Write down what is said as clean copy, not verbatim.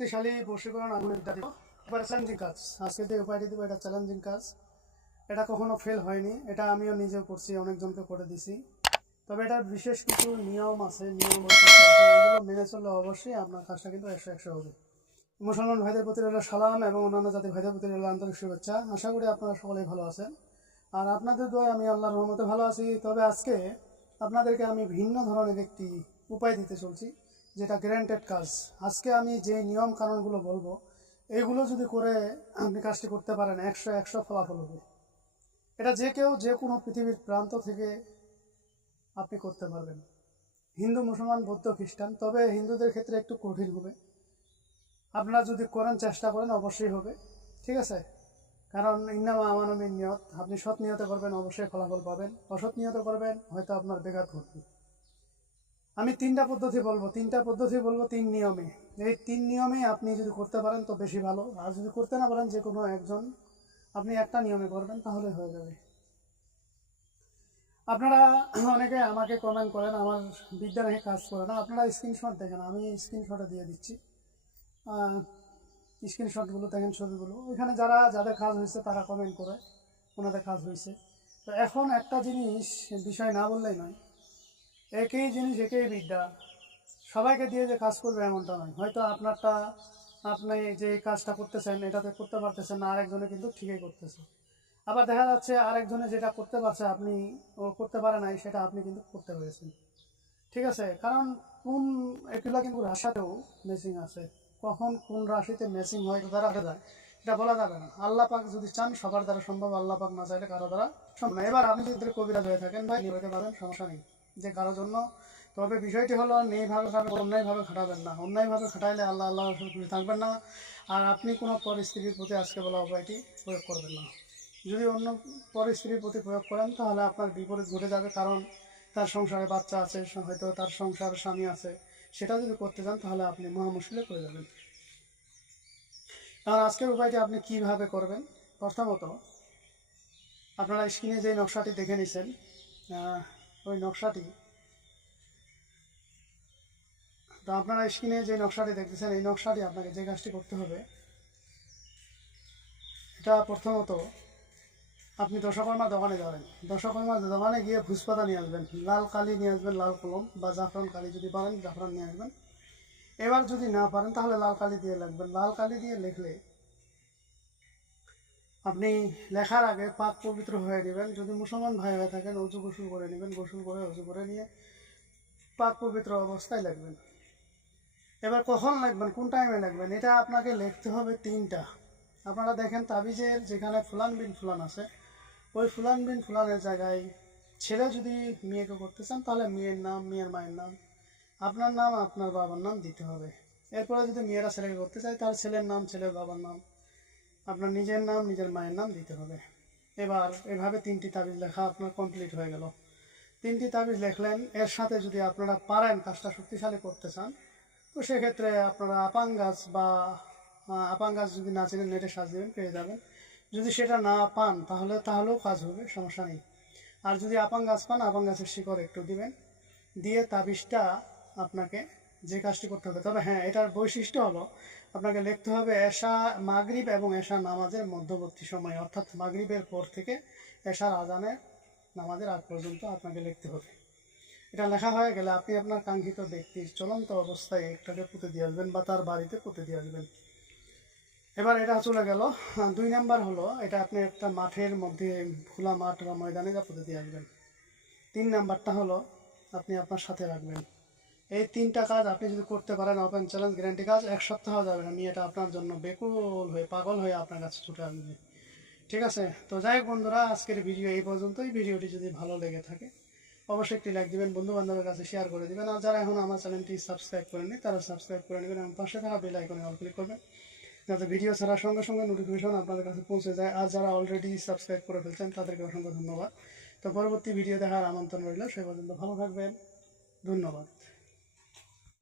শক্তিশালী বশীকরণ আমি এটা দিব। এবার চ্যালেঞ্জিং কাজ, আজকে যে উপায়টি দেবো এটা চ্যালেঞ্জিং কাজ। এটা কখনো ফেল হয়নি, এটা আমিও নিজেও করছি, অনেকজনকে করে দিছি। তবে এটার বিশেষ কিছু নিয়ম আছে, নিয়ম এগুলো মেনে চললে অবশ্যই আপনার কাজটা কিন্তু 100 হবে। মুসলমান ভাইদের প্রতি রইল সালাম এবং অন্যান্য জাতি ভাইদের প্রতি রইল আন্তরিক শুভেচ্ছা। আশা করি আপনারা সকলেই ভালো আছেন, আর আপনাদের দোয়ায় আমি আল্লাহর রহমতে ভালো আছি। তবে আজকে আপনাদেরকে আমি ভিন্ন ধরনের একটি উপায় দিতে চলছি, যেটা গ্যারান্টেড কাজ। আজকে আমি যে নিয়ম কানুনগুলো বলবো, এইগুলো যদি করে আপনি কাজটি করতে পারেন, 100 ফলাফল হবে। এটা যে কেউ যে কোনো পৃথিবীর প্রান্ত থেকে আপনি করতে পারবেন, হিন্দু, মুসলমান, বৌদ্ধ, খ্রিস্টান। তবে হিন্দুদের ক্ষেত্রে একটু কঠিন হবে। আপনারা যদি করেন, চেষ্টা করেন, অবশ্যই হবে। ঠিক আছে? কারণ ইন্নামা আমানুবিন নিয়ত, আপনি সৎ নিয়তে করবেন, অবশ্যই ফলাফল পাবেন। অসৎ নিয়তে করবেন, হয়তো আপনার বেঘাত ঘটবে। আমি তিনটা পদ্ধতি বলবো 3 নিয়মে। এই 3 নিয়মে আপনি যদি করতে পারেন তো বেশি ভালো, আর যদি করতে না পারেন যে কোনো একজন আপনি একটা নিয়মে করবেন, তাহলে হয়ে যাবে। আপনারা অনেকে আমাকে কমেন্ট করেন আমার বিদ্যা নাকি কাজ করে না। আপনারা স্ক্রিনশট দেখেন, আমি স্ক্রিনশটে দিয়ে দিচ্ছি। স্ক্রিনশটগুলো দেখেন, ছবিগুলো। ওইখানে যাদের কাজ হয়েছে তারা কমেন্ট করে ওনাদের কাজ হয়েছে। তো এখন একটা জিনিস, বিষয় না বললেই নয়, একই জিনিস একই বিদ্যা সবাইকে দিয়ে যে কাজ করবে এমনটা নয়। হয়তো আপনারটা, আপনি যে কাজটা করতেছেন এটাতে করতে পারতেছেন না, আরেকজনে কিন্তু ঠিকই করতেছে। আবার দেখা যাচ্ছে আরেকজনে যেটা করতে পারছে আপনি ও করতে পারে নাই, সেটা আপনি কিন্তু করতে পেরেছেন। ঠিক আছে? কারণ কোন এগুলো কিন্তু রাশিতেও ম্যাচিং আছে। কখন কোন রাশিতে ম্যাচিং হয় দ্বারা যায় এটা বলা যাবে না। আল্লাহ পাক যদি চান সবার দ্বারা সম্ভব, আল্লাহ পাক না চাইলে কারো দ্বারা সম্ভব না। এবার আপনি যদি কবিরাজ হয়ে থাকেন ভাই, নিয়ে হতে পারবেন, সমস্যা নেই যে কারোর জন্য। তবে বিষয়টি হলো নেইভাবে খাবেন, অন্যায়ভাবে খাটাবেন না। অন্যায়ভাবে খাটাইলে আল্লাহ খুশি থাকবেন না। আর আপনি কোনো পরিস্থিতির প্রতি আজকে বলা উপায়টি প্রয়োগ করবেন না। যদি অন্য পরিস্থিতির প্রতি প্রয়োগ করেন তাহলে আপনার বিপরীত ঘটে যাবে। কারণ তার সংসারে বাচ্চা আছে, হয়তো তার সংসার স্বামী আছে, সেটা যদি করতে চান তাহলে আপনি মহা মুশকিলে পড়ে যাবেন। আর আজকের উপায়টি আপনি কিভাবে করবেন, প্রথমত আপনারা স্ক্রিনে যে নকশাটি দেখে নিছেন, ওই নকশাটি, তো আপনারা স্ক্রিনে যে নকশাটি দেখতেছেন, এই নকশাটি আপনাকে যে কাজটি করতে হবে, এটা প্রথমত আপনি দশকর্মার দোকানে যাবেন। দশকর্মার দোকানে গিয়ে ভুজপাতা নিয়ে আসবেন, লাল কালি নিয়ে আসবেন, লাল কলম বা জাফরান কালি, যদি পারেন জাফরান নিয়ে আসবেন। এবার যদি না পারেন তাহলে লাল কালি দিয়ে লিখবেন। লাল কালি দিয়ে লিখলে আপনি লেখার আগে পাক পবিত্র হয়ে নেবেন। যদি মুসলমান ভাই হয়ে থাকেন, অজু গোসল করে নেবেন, গোসল করে অজু করে নিয়ে পাক পবিত্র অবস্থায় লিখবেন। এবার কখন লিখবেন, কোন টাইমে লিখবেন, এটা আপনাকে লিখতে হবে 3টা। আপনারা দেখেন তাবিজের যেখানে ফুলান বিন ফুলান আছে, ওই ফুলান বিন ফুলানের জায়গায় ছেলে যদি মেয়েকে করতে চান তাহলে মেয়ের নাম, মেয়ের মায়ের নাম, আপনার নাম, আপনার বাবার নাম দিতে হবে। এরপরে যদি মেয়েরা ছেলেকে করতে চায় তাহলে ছেলের নাম, ছেলের বাবার নাম, আপনার নিজের নাম, নিজের মায়ের নাম দিতে হবে। এবার এভাবে 3টি তাবিজ লেখা আপনার কমপ্লিট হয়ে গেল। 3টি তাবিজ লিখলেন। এর সাথে যদি আপনারা পারেন কাজটা শক্তিশালী করতে চান, তো সেক্ষেত্রে আপনারা আপাং গাছ বা আপাং গাছ যদি না চেনেন, নেটে সার্চ দেবেন, পেয়ে যাবেন। যদি সেটা না পান তাহলেও কাজ হবে, সমস্যা নেই। আর যদি আপাং গাছ পান, আপাং গাছের শিকড় একটু দিবেন, দিয়ে তাবিজটা আপনাকে যে কাজটি করতে হবে। তবে হ্যাঁ, এটার বৈশিষ্ট্য হলো আপনাকে লিখতে হবে এশা, মাগরিব এবং এশা নামাজের মধ্যবর্তী সময়, অর্থাৎ মাগরিবের পর থেকে এশার আজানের নামাজের আগ পর্যন্ত আপনাকে লিখতে হবে। এটা লেখা হয়ে গেলে আপনি আপনার কাঙ্ক্ষিত ব্যক্তির চলন্ত অবস্থায় একটাকে পুঁতে দিয়ে আসবেন বা তার বাড়িতে পুঁতে দিয়ে আসবেন। এবার এটা চলে গেল। 2 নাম্বার হলো, এটা আপনি একটা মাঠের মধ্যে, খোলা মাঠ বা ময়দানে যা পুঁতে দিয়ে আসবেন। 3 নাম্বারটা হলো আপনি আপনার সাথে রাখবেন। এই 3টা কাজ আপনি যদি করতে পারেন, ওপেন চ্যালেঞ্জ গ্যারান্টি কাজ, 1 সপ্তাহ যাবে না, মেয়েটা আপনার জন্য বেকুল হয়ে, পাগল হয়ে আপনার কাছে ছুটে আসবে। ঠিক আছে? তো যাই হোক বন্ধুরা, আজকের ভিডিও এই পর্যন্তই। ভিডিওটি যদি ভালো লেগে থাকে অবশ্যই একটি লাইক দিবেন, বন্ধু বান্ধবের কাছে শেয়ার করে দিবেন। আর যারা এখন আমার চ্যানেলটি সাবস্ক্রাইব করেননি তারা সাবস্ক্রাইব করে নেবেন এবং পাশে থাকা বেল আইকনে অল ক্লিক করবেন, যাতে ভিডিও ছাড়ার সঙ্গে সঙ্গে নোটিফিকেশন আপনাদের কাছে পৌঁছে যায়। আর যারা অলরেডি সাবস্ক্রাইব করে ফেলছেন তাদেরকে অসংখ্য ধন্যবাদ। তো পরবর্তী ভিডিও দেখার আমন্ত্রণ রইল। সে পর্যন্ত ভালো থাকবেন। ধন্যবাদ।